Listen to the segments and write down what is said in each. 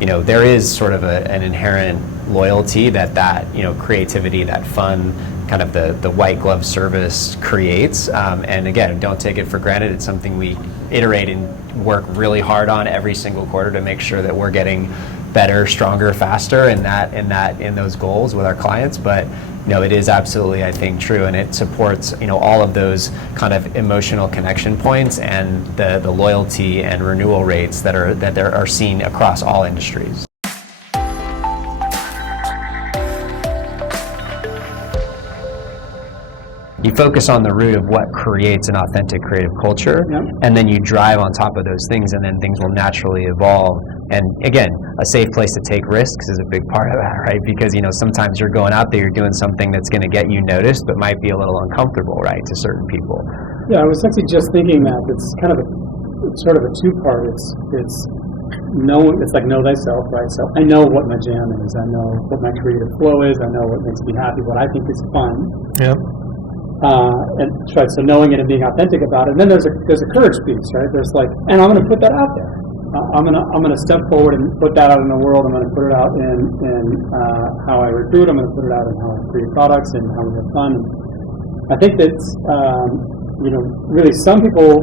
there is sort of an inherent loyalty that creativity, that fun, kind of the white glove service creates. And again, don't take it for granted. It's something we iterate and work really hard on every single quarter to make sure that we're getting better, stronger, faster in those goals with our clients. But it is absolutely, I think, true, and it supports all of those kind of emotional connection points and the loyalty and renewal rates that are seen across all industries. You focus on the root of what creates an authentic creative culture, and then you drive on top of those things, and then things will naturally evolve. And again, a safe place to take risks is a big part of that, right? Because sometimes you're going out there, you're doing something that's going to get you noticed, but might be a little uncomfortable, right, to certain people. Yeah, I was actually just thinking that it's kind of it's sort of a two-part. It's like know thyself, right? So I know what my jam is. I know what my creative flow is. I know what makes me happy. What I think is fun. Yeah. And right, so knowing it and being authentic about it. And then there's a courage piece, right? There's and I'm going to put that out there. I'm gonna step forward and put that out in the world. I'm going to put it out in how I recruit. I'm going to put it out in how I create products and how we have fun. I think that really some people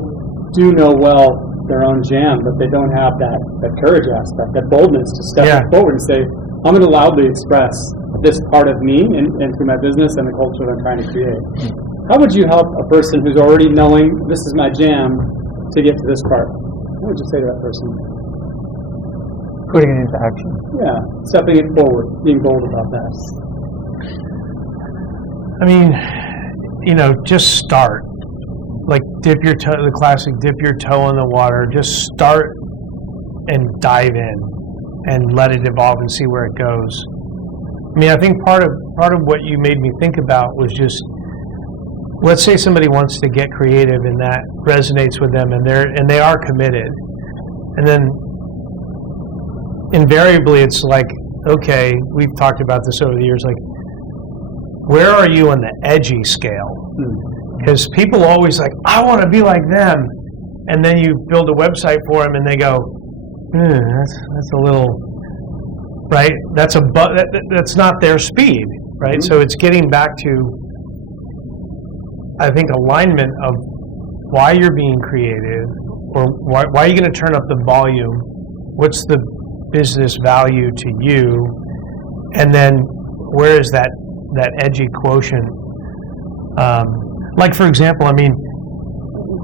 do know well their own jam, but they don't have that courage aspect, that boldness to step forward and say, I'm going to loudly express this part of me and through my business and the culture that I'm trying to create. How would you help a person who's already knowing this is my jam to get to this part? What would you say to that person? Putting it into action. Yeah, stepping it forward, being bold about that. I mean, just start. Like dip your toe, the classic dip your toe in the water. Just start and dive in and let it evolve and see where it goes. I mean, I think part of what you made me think about was just, let's say somebody wants to get creative and that resonates with them and they are committed. And then invariably it's like, okay, we've talked about this over the years, like, where are you on the edgy scale? Because people always like, I want to be like them. And then you build a website for them and they go, that's a little, right? That's not their speed, right? So it's getting back to, I think, alignment of why you're being creative, or why are you going to turn up the volume? What's the business value to you? And then where is that edgy quotient? Like, for example, I mean,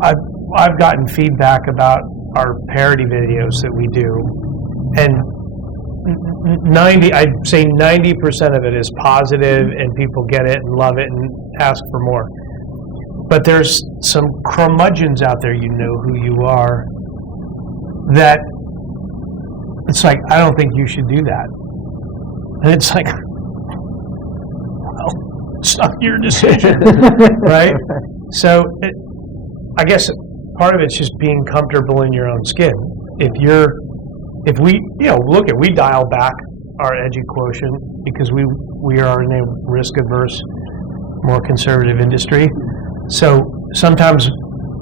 I've gotten feedback about our parody videos that we do, and I'd say 90% of it is positive, and people get it and love it and ask for more. But there's some curmudgeons out there, you know who you are, that it's like, I don't think you should do that. And it's like, well, it's not your decision, right? So I guess part of it's just being comfortable in your own skin. If we dial back our edgy quotient because we are in a risk-averse, more conservative industry. So sometimes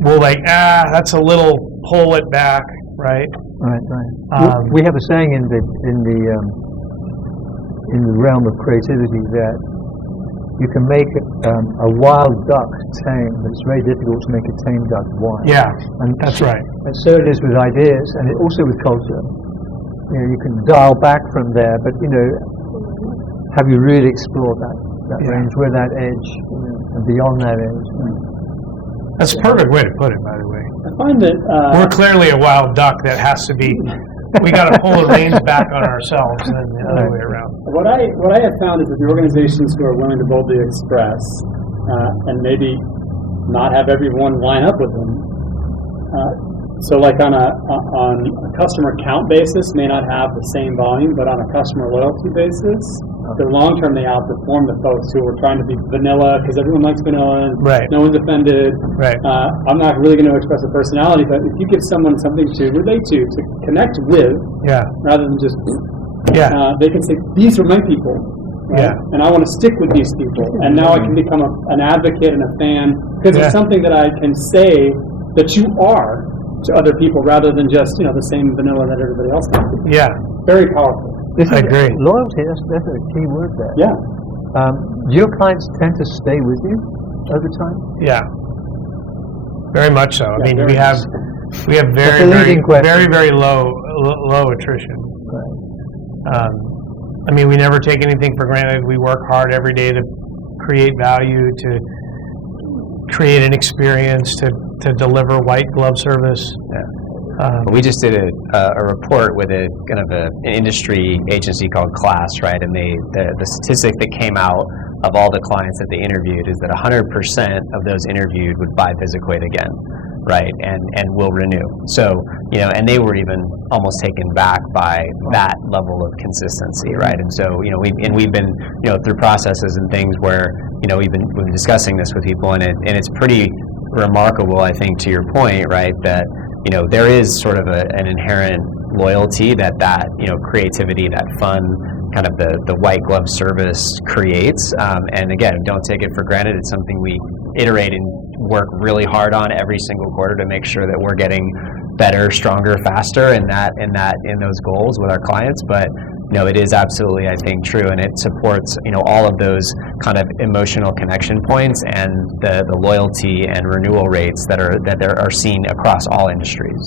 we'll that's a little, pull it back, right? Right. We have a saying in the realm of creativity that you can make a wild duck tame, but it's very difficult to make a tame duck wild. Yeah, and that's right. And so it is with ideas, and also with culture. You can dial back from there, but have you really explored that range, where that edge, and beyond that edge? That's a perfect way to put it, by the way. I find that we're clearly a wild duck that has to be. We got to pull the reins back on ourselves, and then the other way around. What I have found is that the organizations who are willing to boldly express, and maybe not have everyone line up with them. So, like on a customer count basis, may not have the same volume, but on a customer loyalty basis, the long term they outperform the folks who are trying to be vanilla because everyone likes vanilla. Right. No one's offended. Right. I'm not really going to express a personality, but if you give someone something to relate to connect with, rather than just, they can say, these are my people. Right? Yeah. And I want to stick with these people. And now I can become an advocate and a fan because it's something that I can say that you are to other people rather than just the same vanilla that everybody else can. Yeah. very powerful. I agree. Loyalty, that's a key word there. Yeah. Do your clients tend to stay with you over time? Yeah, very much so. I mean, very we have That's a leading question. very low attrition. Right. I mean, we never take anything for granted. We work hard every day to create value, to create an experience, to deliver white glove service. We just did a report with a kind of an industry agency called Class, right? And the statistic that came out of all the clients that they interviewed is that 100% of those interviewed would buy VisiQuate again, right? And will renew. So, and they were even almost taken back by that level of consistency, right? And so, we've been, through processes and things where, we've been discussing this with people, and it's pretty remarkable, I think, to your point, right, that there is sort of an inherent loyalty that creativity, that fun, kind of the white glove service creates. And again, don't take it for granted. It's something we iterate and work really hard on every single quarter to make sure that we're getting better, stronger, faster in those goals with our clients. But it is absolutely, I think, true, and it supports all of those kind of emotional connection points and the loyalty and renewal rates that are seen across all industries.